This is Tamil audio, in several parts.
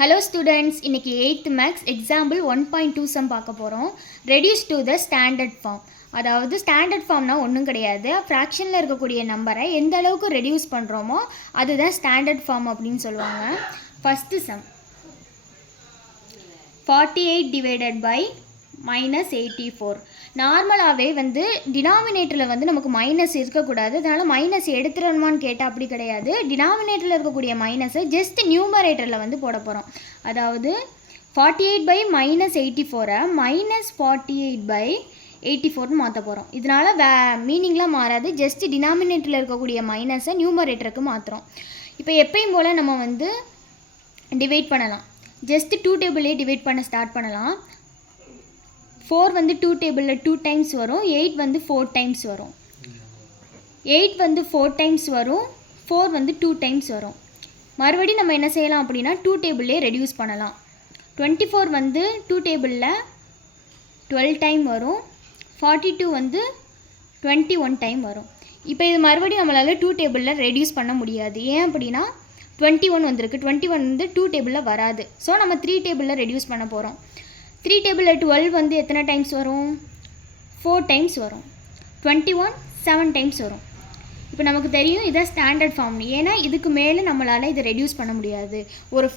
Hello students, இன்னைக்கு 8th max example 1.2 sum பார்க்க போறோம். Reduce to the standard form. அதாவது ஸ்டாண்டர்ட் ஃபார்ம்னா ஒன்றும் கிடையாது, ஃப்ராக்ஷனில் இருக்கக்கூடிய நம்பரை எந்த அளவுக்கு ரெடியூஸ் பண்ணுறோமோ அதுதான் ஸ்டாண்டர்ட் ஃபார்ம் அப்படின்னு சொல்லுவாங்க. First some 48 divided by -84. நார்மலாகவே டினாமினேட்டரில் நமக்கு மைனஸ் இருக்கக்கூடாது, அதனால் மைனஸ் எடுத்துடணுமான்னு கேட்டால் அப்படி கிடையாது. டினாமினேட்டரில் இருக்கக்கூடிய மைனஸை ஜஸ்ட் நியூமரேட்டரில் போட போகிறோம். அதாவது 48 by -84 -48 by 84 மாற்ற போகிறோம். இதனால் மீனிங்லாம் மாறாது, ஜஸ்ட் டினாமினேட்டரில் இருக்கக்கூடிய மைனஸை நியூமரேட்டருக்கு மாற்றுறோம். இப்போ எப்பயும் போல் நம்ம டிவைட் பண்ணலாம். ஜஸ்ட் 2 டேபிளே டிவைட் பண்ண ஸ்டார்ட் பண்ணலாம். 4 2 டேபிளில் 2 டைம்ஸ் வரும், 8 4 டைம்ஸ் வரும். 8 4 டைம்ஸ் வரும், 4 2 டைம்ஸ் வரும். மறுபடியும் நம்ம என்ன செய்யலாம் அப்படின்னா 2 டேபிளே ரெடியூஸ் பண்ணலாம். 24 2 டேபிளில் 12 டைம் வரும், 42 21 டைம் வரும். இப்போ இது மறுபடியும் நம்மளால் 2 டேபிளில் ரெடியூஸ் பண்ண முடியாது. ஏன் அப்படின்னா 21 வந்திருக்கு, 21 2 டேபிளில் வராது. ஸோ நம்ம 3 டேபிளில் ரெடியூஸ் பண்ண போகிறோம். 3 டேபிளில் 12 எத்தனை டைம்ஸ் வரும்? 4 டைம்ஸ் வரும். 21 7 டைம்ஸ் வரும். இப்போ நமக்கு தெரியும் இதான் ஸ்டாண்டர்ட் ஃபார்ம். ஏன்னா இதுக்கு மேலே நம்மளால் இதை ரெடியூஸ் பண்ண முடியாது. ஒரு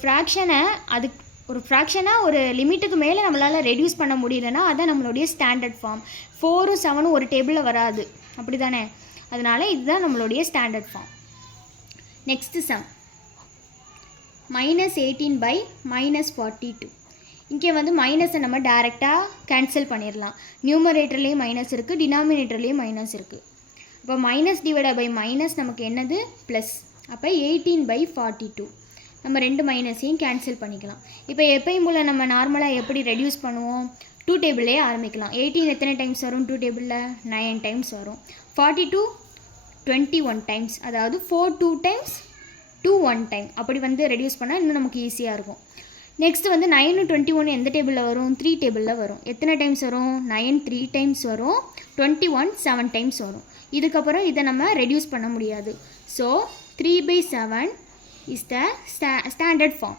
ஃப்ராக்ஷனை ஒரு லிமிட்டுக்கு மேலே நம்மளால் ரெடியூஸ் பண்ண முடியலன்னா அதான் நம்மளுடைய ஸ்டாண்டர்ட் ஃபார்ம். 4 7 ஒரு டேபிளில் வராது, அப்படி தானே? அதனால் இதுதான் நம்மளுடைய standard form. Next sum -18 by -42. இங்கே மைனஸை நம்ம டேரெக்டாக கேன்சல் பண்ணிடலாம். நியூமரேட்டர்லேயும் மைனஸ் இருக்குது, டினாமினேட்டர்லேயும் மைனஸ் இருக்குது. இப்போ மைனஸ் டிவைட் பை மைனஸ் நமக்கு என்னது? ப்ளஸ். அப்போ 18 by 42 நம்ம 2 மைனஸையும் கேன்சல் பண்ணிக்கலாம். இப்போ எப்பயும் போல் நம்ம நார்மலாக எப்படி ரெடியூஸ் பண்ணுவோம்? 2 டேபிளே ஆரம்பிக்கலாம். 18 எத்தனை டைம்ஸ் வரும் 2 டேபிளில்? 9 டைம்ஸ் வரும். 42 21 டைம்ஸ், அதாவது 4 2 டைம்ஸ் 2 1 டைம். அப்படி ரெடியூஸ் பண்ணால் இன்னும் நமக்கு ஈஸியாக இருக்கும். நெக்ஸ்ட் 9 21 எந்த டேபிளில் வரும்? 3 டேபிளில் வரும். எத்தனை டைம்ஸ் வரும்? 9 3 டைம்ஸ் வரும், 21 7 டைம்ஸ் வரும். இதுக்கப்புறம் இதை நம்ம ரெடியூஸ் பண்ண முடியாது. So 3/7 is the standard form.